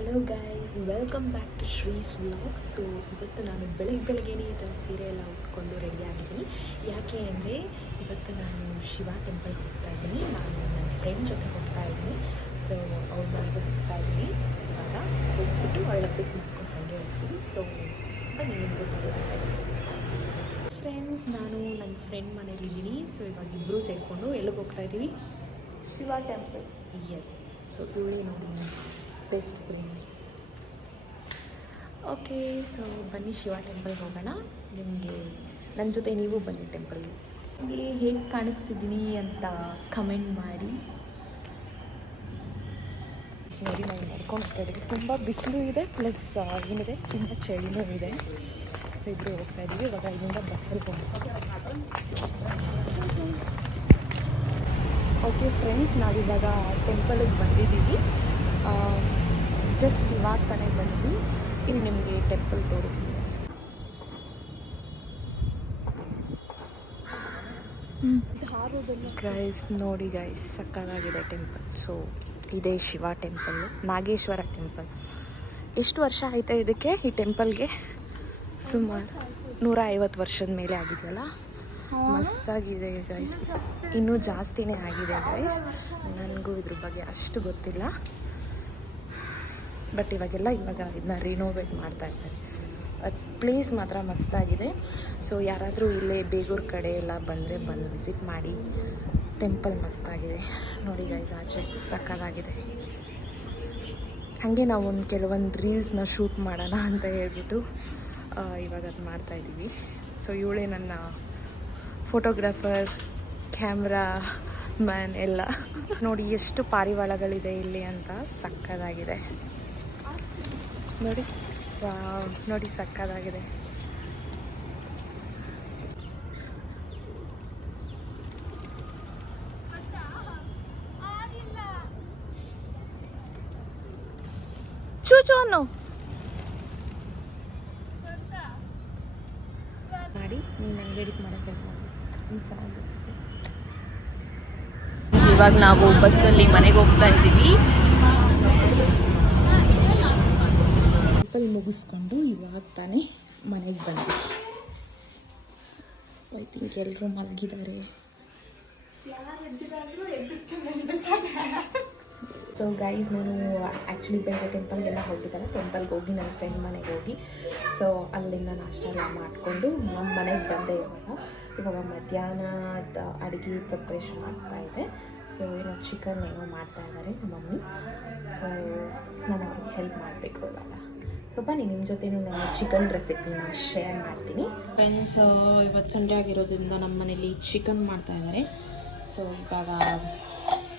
Hello guys, welcome back to Shree's vlogs. So ಇವತ್ತು ನಾನು ಬೆಳಗ್ಗೆನೇ ಈ ಥರ ಸೀರೆ ಎಲ್ಲ ಉಟ್ಕೊಂಡು ರೆಡಿಯಾಗಿದ್ದೀನಿ. ಯಾಕೆ ಅಂದರೆ ಇವತ್ತು ನಾನು ಶಿವ ಟೆಂಪಲ್ಗೆ ಹೋಗ್ತಾ ಇದ್ದೀನಿ. ನಾನು ನನ್ನ ಫ್ರೆಂಡ್ ಜೊತೆ ಹೋಗ್ತಾ ಇದ್ದೀನಿ. ಸೊ ಅವ್ರ ಮನೆಗೆ ಹೋಗ್ತಾ ಇದ್ದೀನಿ. ಇವಾಗ ಹೋಗ್ಬಿಟ್ಟು ಅವಳ ಪಿಕ್ ಮಾಡ್ಕೊಂಡು ಹಾಗೆ ಹೋಗ್ತೀನಿ. ಸೊ ಬನ್ನಿ ನಿಮಗೂ ತೋರಿಸ್ತಾ ಇದ್ದೀನಿ. ಫ್ರೆಂಡ್ಸ್, ನಾನು ನನ್ನ ಫ್ರೆಂಡ್ ಮನೇಲಿದ್ದೀನಿ. ಸೊ ಇವಾಗ ಇಬ್ಬರು ಸೇರಿಕೊಂಡು ಎಲ್ಲಿಗೆ ಹೋಗ್ತಾ ಇದ್ದೀವಿ? ಶಿವ ಟೆಂಪಲ್. ಎಸ್. ಸೊ ಇವಳೇ ನೋಡಿ ಬೆಸ್ಟ್ ಫ್ರೆಂಡ್. ಓಕೆ, ಸೊ ಬನ್ನಿ ಶಿವ ಟೆಂಪಲ್ಗೆ ಹೋಗೋಣ. ನಿಮಗೆ ನನ್ನ ಜೊತೆ ನೀವು ಬನ್ನಿ ಟೆಂಪಲ್ಗೆ. ನಿಮಗೆ ಹೇಗೆ ಕಾಣಿಸ್ತಿದ್ದೀನಿ ಅಂತ ಕಮೆಂಟ್ ಮಾಡಿ. ನೋಡಿ, ನಾವು ನಡ್ಕೊಂಡು ಹೋಗ್ತಾ ಇದ್ದೀವಿ. ತುಂಬ ಬಿಸಿಲು ಇದೆ, ಪ್ಲಸ್ ಏನಿದೆ ತುಂಬ ಚಳಿನೂ ಇದೆ. ಇಬ್ಬರು ಹೋಗ್ತಾ ಇದ್ದೀವಿ. ಇವಾಗ ಇಲ್ಲಿಂದ ಬಸ್ಸಲ್ಲಿ ಹೋಗ್ತೀವಿ. ಓಕೆ ಫ್ರೆಂಡ್ಸ್, ನಾವಿವಾಗ ಟೆಂಪಲ್ಗೆ ಬಂದಿದ್ದೀವಿ. ಜಸ್ಟ್ ಇವಾಗ ತಾನೇ ಬಂದ್ವಿ. ಇಲ್ಲಿ ನಿಮಗೆ ಟೆಂಪಲ್ ತೋರಿಸ್ತೀನಿ. ಗೈಸ್ ನೋಡಿ ಗೈಸ್, ಸಕ್ಕತ್ತಾಗಿದೆ ಟೆಂಪಲ್. ಸೊ ಇದೇ ಶಿವ ಟೆಂಪಲ್ಲು, ನಾಗೇಶ್ವರ ಟೆಂಪಲ್. ಎಷ್ಟು ವರ್ಷ ಆಯ್ತಾ ಇದಕ್ಕೆ, ಈ ಟೆಂಪಲ್ಗೆ? ಸುಮಾರು 150 ವರ್ಷದ ಮೇಲೆ ಆಗಿದೆಯಲ್ಲ. ಮಸ್ತಾಗಿದೆ ಗೈಸ್, ಇನ್ನೂ ಜಾಸ್ತಿನೇ ಆಗಿದೆ ಗೈಸ್. ನನಗೂ ಇದ್ರ ಬಗ್ಗೆ ಅಷ್ಟು ಗೊತ್ತಿಲ್ಲ, ಬಟ್ ಇವಾಗ ಇದನ್ನ ರಿನೋವೇಟ್ ಮಾಡ್ತಾ ಇದ್ದಾರೆ. ಪ್ಲೇಸ್ ಮಾತ್ರ ಮಸ್ತಾಗಿದೆ. ಸೊ ಯಾರಾದರೂ ಇಲ್ಲೇ ಬೇಗೂರು ಕಡೆ ಎಲ್ಲ ಬಂದು ವಿಸಿಟ್ ಮಾಡಿ. ಟೆಂಪಲ್ ಮಸ್ತಾಗಿದೆ ನೋಡಿ ಗೈಸ್, ಆಚೆ ಸಕ್ಕತ್ತಾಗಿದೆ. ಹಾಗೆ ನಾವು ಕೆಲವೊಂದು ರೀಲ್ಸ್ನ ಶೂಟ್ ಮಾಡೋಣ ಅಂತ ಹೇಳ್ಬಿಟ್ಟು ಇವಾಗ ಅದು ಮಾಡ್ತಾಯಿದ್ದೀವಿ. ಸೊ ಇವಳೇ ನನ್ನ ಫೋಟೋಗ್ರಾಫರ್, ಕ್ಯಾಮ್ರಾ ಮ್ಯಾನ್ ಎಲ್ಲ. ನೋಡಿ ಎಷ್ಟು ಪಾರಿವಾಳಗಳಿದೆ ಇಲ್ಲಿ ಅಂತ, ಸಕ್ಕತ್ತಾಗಿದೆ ನೋಡಿ. ನೋಡಿ ಸಕ್ಕತ್ತಾಗಿದೆ. ಚೂಚೋನು ಮಾಡಿ ನೀನು ನಂಗೆ ಎಡಿಟ್ ಮಾಡೋಕ್ಕೆ ಚೆನ್ನಾಗಿ ಗೊತ್ತಿದೆ. ಇವಾಗ ನಾವು ಬಸ್ಸಲ್ಲಿ ಮನೆಗೆ ಹೋಗ್ತಾ ಇದ್ದೀವಿ. ಟೆಂಪಲ್ ಮುಗಿಸ್ಕೊಂಡು ಇವಾಗ ತಾನೇ ಮನೆಗೆ ಬಂದ್ವಿ. ಐ ಥಿಂಕ್ ಎಲ್ಲರೂ ಮಲಗಿದ್ದಾರೆ. ಸೊ ಗೈಸ್, ನಾನು ಆ್ಯಕ್ಚುಲಿ ಬೆಳಗ್ಗೆ ಟೆಂಪಲ್ಗೆಲ್ಲ ಹೋಗಿದ್ದಲ್ಲ. ಟೆಂಪಲ್ಗೆ ಹೋಗಿ ನನ್ನ ಫ್ರೆಂಡ್ ಮನೆಗೆ ಹೋಗಿ ಸೊ ಅಲ್ಲಿಂದ ನಾಷ್ಟ ಎಲ್ಲ ಮಾಡಿಕೊಂಡು ನಮ್ಮ ಮನೆಗೆ ಬಂದೆ. ಇವಾಗ ಮಧ್ಯಾಹ್ನದ ಅಡುಗೆ ಪ್ರಿಪ್ರೇಷನ್ ಆಗ್ತಾಯಿದೆ. ಸೊ ಏನೋ ಚಿಕನ್ ಏನೋ ಮಾಡ್ತಾಯಿದ್ದಾರೆ ನಮ್ಮ ಮಮ್ಮಿ. ಸೊ ನಾನು ಅವ್ರಿಗೆ ಹೆಲ್ಪ್ ಮಾಡಬೇಕು ಇವಾಗ. ಸೊ ಬನ್ನಿ, ನಿಮ್ಮ ಜೊತೆ ನಾನು ಚಿಕನ್ ರೆಸಿಪಿನ ಶೇರ್ ಮಾಡ್ತೀನಿ. ಫ್ರೆಂಡ್ಸ್, ಇವತ್ತು ಸಂಡೇ ಆಗಿರೋದ್ರಿಂದ ನಮ್ಮ ಮನೇಲಿ ಚಿಕನ್ ಮಾಡ್ತಾಯಿದ್ದಾರೆ. ಸೊ ಇವಾಗ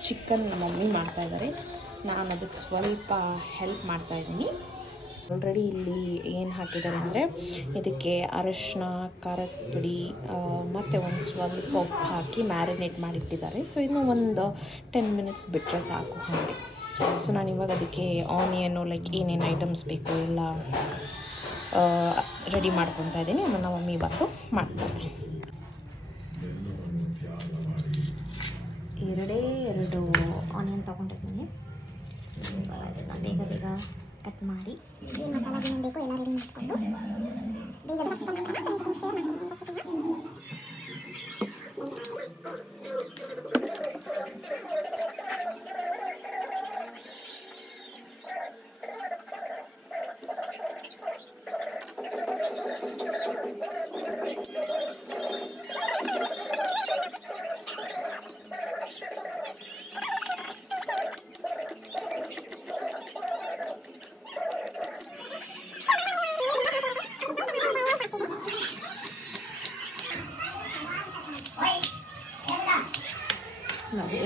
ಚಿಕನ್ ಮಮ್ಮಿ ಮಾಡ್ತಾಯಿದ್ದಾರೆ, ನಾನು ಅದಕ್ಕೆ ಸ್ವಲ್ಪ ಹೆಲ್ಪ್ ಮಾಡ್ತಾಯಿದ್ದೀನಿ. ಆಲ್ರೆಡಿ ಇಲ್ಲಿ ಏನು ಹಾಕಿದ್ದಾರೆ ಅಂದರೆ, ಇದಕ್ಕೆ ಅರಶಿನ, ಖಾರದ ಪುಡಿ ಮತ್ತು ಒಂದು ಸ್ವಲ್ಪ ಉಪ್ಪು ಹಾಕಿ ಮ್ಯಾರಿನೇಟ್ ಮಾಡಿಟ್ಟಿದ್ದಾರೆ. ಸೊ ಇದನ್ನು ಒಂದು 10 ಮಿನಿಟ್ಸ್ ಬಿಟ್ಟರೆ ಸಾಕು ಹಾಗೆ. ಸೊ ನಾನು ಇವಾಗ ಅದಕ್ಕೆ ಆನಿಯನ್ನು ಲೈಕ್ ಏನೇನು ಐಟಮ್ಸ್ ಬೇಕು ಎಲ್ಲ ರೆಡಿ ಮಾಡ್ಕೊತಾ ಇದ್ದೀನಿ. ನನ್ನ ಮಮ್ಮಿ ಇವತ್ತು ಮಾಡ್ತಾರೆ. ಎರಡು ಆನಿಯನ್ ತೊಗೊಂಡಿದ್ದೀನಿ. ಸೊ ಅದನ್ನು ಬೇಗ ಕಟ್ ಮಾಡಿ ಏನು ಮಸಾಲ ಏನೇನು ಬೇಕು ಎಲ್ಲ ರೆಡಿ ಮಾಡಿಕೊಂಡು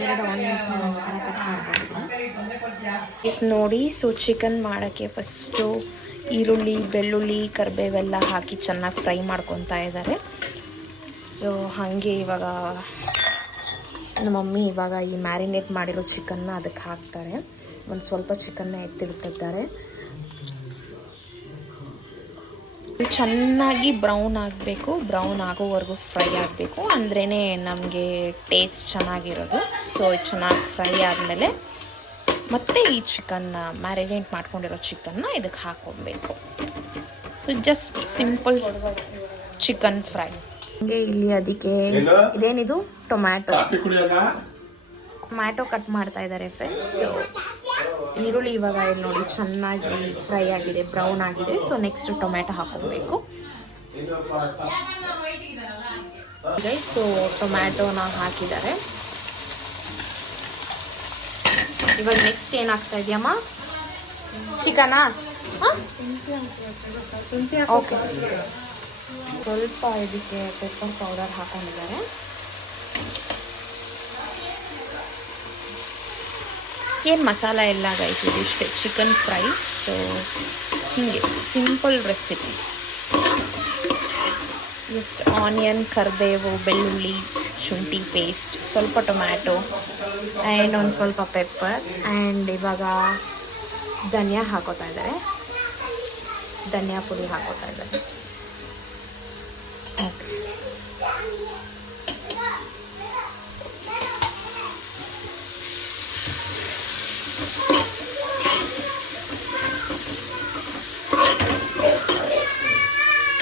ಎರಡು ಆನಿಯನ್ಸ್ನ ಕಟ್ ಮಾಡ್ಬೋದು ನೋಡಿ. ಸೊ ಚಿಕನ್ ಮಾಡೋಕ್ಕೆ ಫಸ್ಟು ಈರುಳ್ಳಿ, ಬೆಳ್ಳುಳ್ಳಿ, ಕರಿಬೇವೆಲ್ಲ ಹಾಕಿ ಚೆನ್ನಾಗಿ ಫ್ರೈ ಮಾಡ್ಕೊತಾ ಇದ್ದಾರೆ. ಸೊ ಹಾಗೆ ಇವಾಗ ನಮ್ಮ ಮಮ್ಮಿ ಇವಾಗ ಈ ಮ್ಯಾರಿನೇಟ್ ಮಾಡಿರೋ ಚಿಕನ್ನ ಅದಕ್ಕೆ ಹಾಕ್ತಾರೆ. ಒಂದು ಸ್ವಲ್ಪ ಚಿಕನ್ನ ಎತ್ತಿಡ್ತಿದ್ದಾರೆ. ಚೆನ್ನಾಗಿ ಬ್ರೌನ್ ಆಗಬೇಕು, ಬ್ರೌನ್ ಆಗೋವರೆಗೂ ಫ್ರೈ ಆಗಬೇಕು, ಅಂದ್ರೇ ನಮಗೆ ಟೇಸ್ಟ್ ಚೆನ್ನಾಗಿರೋದು. ಸೊ ಚೆನ್ನಾಗಿ ಫ್ರೈ ಆದಮೇಲೆ ಮತ್ತು ಈ ಚಿಕನ್ನ ಮ್ಯಾರಿನೇಟ್ ಮಾಡ್ಕೊಂಡಿರೋ ಚಿಕನ್ನ ಇದಕ್ಕೆ ಹಾಕ್ಕೊಳ್ಬೇಕು. Just simple chicken fry. ಹಂಗೆ ಇಲ್ಲಿ ಅದಕ್ಕೆ ಇದೇನಿದು ಟೊಮ್ಯಾಟೊ ಕಟ್ ಮಾಡ್ತಾ ಇದ್ದಾರೆ ಫ್ರೆಂಡ್ಸ್. ಸೊ ಈರುಳ್ಳಿ ಇವಾಗ ನೋಡಿ ಚೆನ್ನಾಗಿ ಫ್ರೈ ಆಗಿದೆ, ಬ್ರೌನ್ ಆಗಿದೆ. ಸೊ ನೆಕ್ಸ್ಟ್ ಟೊಮ್ಯಾಟೊ ಹಾಕೋಬೇಕು. ಸೊ ಟೊಮ್ಯಾಟೊನ ಹಾಕಿದ್ದಾರೆ. ಇವಾಗ ನೆಕ್ಸ್ಟ್ ಏನಾಗ್ತಾ ಇದೆಯಮ್ಮ? ಚಿಕನಾ? ಓಕೆ. ಸ್ವಲ್ಪ ಇದಕ್ಕೆ ಪೆಪ್ಪರ್ ಪೌಡರ್ ಹಾಕೊಂಡಿದ್ದಾರೆ. ಏನು ಮಸಾಲ ಎಲ್ಲ ಗೈಸ್, ಇದಿಷ್ಟೇ ಚಿಕನ್ ಫ್ರೈ. ಸೊ ಹೀಗೆ ಸಿಂಪಲ್ ರೆಸಿಪಿ. ಜಸ್ಟ್ ಆನಿಯನ್, ಕರಿಬೇವು, ಬೆಳ್ಳುಳ್ಳಿ, ಶುಂಠಿ ಪೇಸ್ಟ್, ಸ್ವಲ್ಪ ಟೊಮ್ಯಾಟೊ ಆ್ಯಂಡ್ ಒಂದು ಸ್ವಲ್ಪ ಪೆಪ್ಪರ್. ಆ್ಯಂಡ್ ಇವಾಗ ಧನಿಯಾ ಹಾಕೋತಾ ಇದ್ದಾರೆ, ಧನಿಯಾ ಪುಡಿ ಹಾಕೋತಾ ಇದ್ದಾರೆ. ಓಕೆ.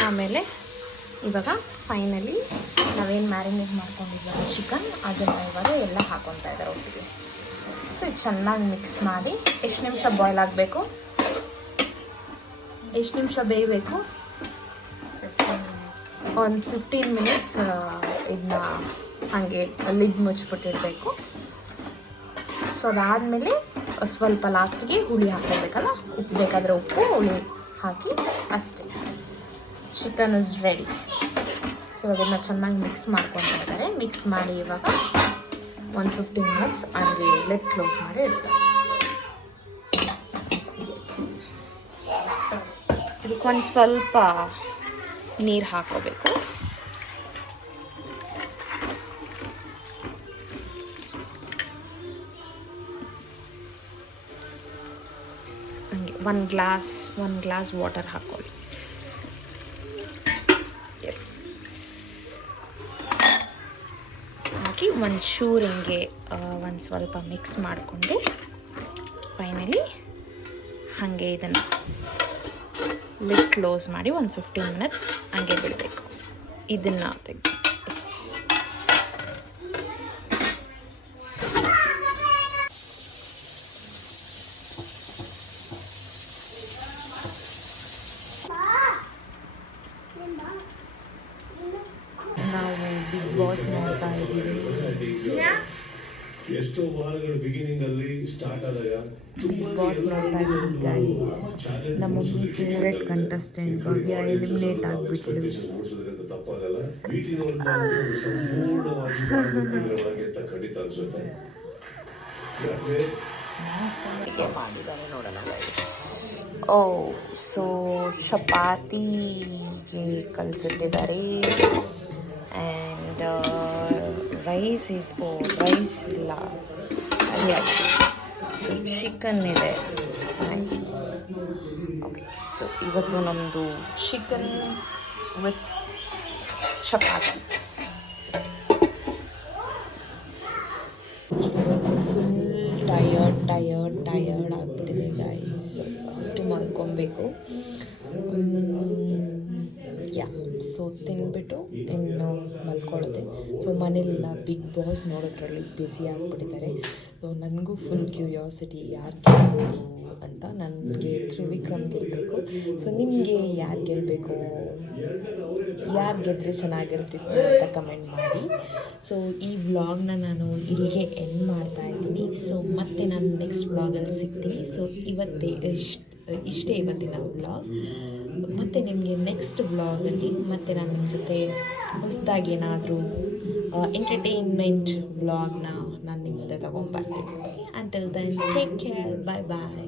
ಆಮೇಲೆ ಇವಾಗ ಫೈನಲಿ ನಾವೇನು ಮ್ಯಾರಿನೇಟ್ ಮಾಡ್ಕೊಂಡಿದ್ದೀವಿ ಚಿಕನ್, ಅದನ್ನು ಇವಾಗ ಎಲ್ಲ ಹಾಕೊತಾ ಇದ್ದಾರೆ ಒಟ್ಟಿಗೆ. ಸೊ ಇದು ಚೆನ್ನಾಗಿ ಮಿಕ್ಸ್ ಮಾಡಿ ಎಷ್ಟು ನಿಮಿಷ ಬಾಯ್ಲ್ ಆಗಬೇಕು, ಎಷ್ಟು ನಿಮಿಷ ಬೇಯಬೇಕು? ಒಂದು 15 ಮಿನಿಟ್ಸ್ ಇದನ್ನ ಹಾಗೆ ಲಿಡ್ ಮುಚ್ಚಿಬಿಟ್ಟಿರಬೇಕು. ಸೊ ಅದಾದಮೇಲೆ ಸ್ವಲ್ಪ ಲಾಸ್ಟಿಗೆ ಹುಳಿ ಹಾಕೋಬೇಕಲ್ಲ, ಉಪ್ಪು ಬೇಕಾದರೆ ಉಪ್ಪು, ಹುಳಿ ಹಾಕಿ ಅಷ್ಟೇ. Chicken is ready. ಸೊ ಅದನ್ನು ಚೆನ್ನಾಗಿ ಮಿಕ್ಸ್ ಮಾಡ್ಕೊತಾ ಇದ್ದಾರೆ. ಮಿಕ್ಸ್ ಮಾಡಿ ಇವಾಗ ಒಂದು 15 ಮಿನಿಟ್ಸ್ ಹಂಗೆ ಲೆಟ್ ಕ್ಲೋಸ್ ಮಾಡಿ ಇಡ್ತಾರೆ. ಇದಕ್ಕೊಂದು ಸ್ವಲ್ಪ ನೀರು ಹಾಕೋಬೇಕು. ಹಂಗೆ ಒಂದು ಗ್ಲಾಸ್ ವಾಟರ್ ಹಾಕೊಳ್ಳಿ. ಎಸ್, ಹಾಕಿ ಒಂಚೂರು ಹಿಂಗೆ ಒಂದು ಸ್ವಲ್ಪ ಮಿಕ್ಸ್ ಮಾಡಿಕೊಂಡು ಫೈನಲಿ ಹಾಗೆ ಇದನ್ನು ಲಿಡ್ ಕ್ಲೋಸ್ ಮಾಡಿ ಒಂದು 15 ಮಿನಿಟ್ಸ್ ಹಂಗೆ ಬಿಡಬೇಕು. ಇದನ್ನು ತೆಗೆದು ನಾವು ಬಿಗ್ ಬಾಸ್ ನೋಡ್ತಾ ಇದ್ದೀವಿ. ಎಷ್ಟೋ ವಾರಗಳು ಬಿಗಿನಿಂಗ್ ಅಲ್ಲಿ ಸ್ಟಾರ್ಟ್ ಆದಾಗ ಬಿಗ್ ಬಾಸ್ ನೋಡ್ತಾ ಇದ್ದೀವಿ ಗೈಸ್. ನಮ್ಮ ಫೇವ್ರೆಟ್ ಕಂಟೆಸ್ಟೆಂಟ್ ಭವ್ಯ ಎಲಿಮಿನೇಟ್ ಆಗಿಬಿಟ್ಲು. ಓಡಿಸೋದ್ರಿಂದ ತಪ್ಪಾಗಲ್ಲ. BT ಸಂಪೂರ್ಣವಾಗಿ ಅಂತ ಖಂಡಿತ ಅನ್ಸುತ್ತೆ. ಮಾಡಿದ್ದಾರೆ ನೋಡೋಣ ಗೈಸ್. ಓ, ಸೊ ಚಪಾತಿಗೆ ಕಲಿಸಿಟ್ಟಿದ್ದಾರೆ. ಆ್ಯಂಡ್ ರೈಸ್ ಇಲ್ಲ, ಅದೇ ಸೊ ಚಿಕನ್ ಇದೆ. ನೈಸ್. ಓಕೆ, ಸೊ ಇವತ್ತು ನಮ್ಮದು chicken with chapati. Full tired ಆಗಿಬಿಟ್ಟಿದೆ ಗೈಸ್. ಅಷ್ಟು ಮಲ್ಕೊಬೇಕು. ಯಾ, ಸೊ ತಿಂದ್ಬಿಟ್ಟು ಇನ್ನು ಮಲ್ಕೊಳ್ಳೋದೆ. ಸೊ ಮನೇಲೆಲ್ಲ ಬಿಗ್ ಬಾಸ್ ನೋಡೋದ್ರಲ್ಲಿ ಬ್ಯುಸಿ ಆಗಿಬಿಟ್ಟಿದ್ದಾರೆ. ಸೊ ನನಗೂ ಫುಲ್ ಕ್ಯೂರಿಯಾಸಿಟಿ ಯಾರು ಗೆಲ್ಬೋದು ಅಂತ. ನನಗೆ ತ್ರಿವಿಕ್ರಮ್ ಗೆಲ್ಲಬೇಕು. ಸೊ ನಿಮಗೆ ಯಾರು ಗೆಲ್ಲಬೇಕು, ಯಾರು ಗೆದ್ದರೆ ಚೆನ್ನಾಗಿರ್ತಿತ್ತು ಅಂತ ಕಮೆಂಟ್ ಮಾಡಿ. ಸೊ ಈ ವ್ಲಾಗ್ನ ನಾನು ಇಲ್ಲಿಗೆ ಎಂಡ್ ಮಾಡ್ತಾ ಇದ್ದೀನಿ. ಸೊ ಮತ್ತೆ ನಾನು ನೆಕ್ಸ್ಟ್ ವ್ಲಾಗಲ್ಲಿ ಸಿಗ್ತೀನಿ. ಸೊ ಇಷ್ಟೇ ಇವತ್ತಿನ ವ್ಲಾಗ್. ಮತ್ತು ನಿಮಗೆ ನೆಕ್ಸ್ಟ್ ವ್ಲಾಗಲ್ಲಿ ಮತ್ತೆ ನಾನು ನಿಮ್ಮ ಜೊತೆ ಹೊಸದಾಗಿ ಏನಾದರೂ ಎಂಟರ್ಟೈನ್ಮೆಂಟ್ ವ್ಲಾಗ್ನ ನಾನು ನಿಮ್ಮ ಮುಂದೆ ತೊಗೊಂಡ್ಬರ್ತೀನಿ. ಅಂಟಿಲ್ ದೆನ್ ಟೇಕ್ ಕೇರ್, ಬಾಯ್ ಬಾಯ್.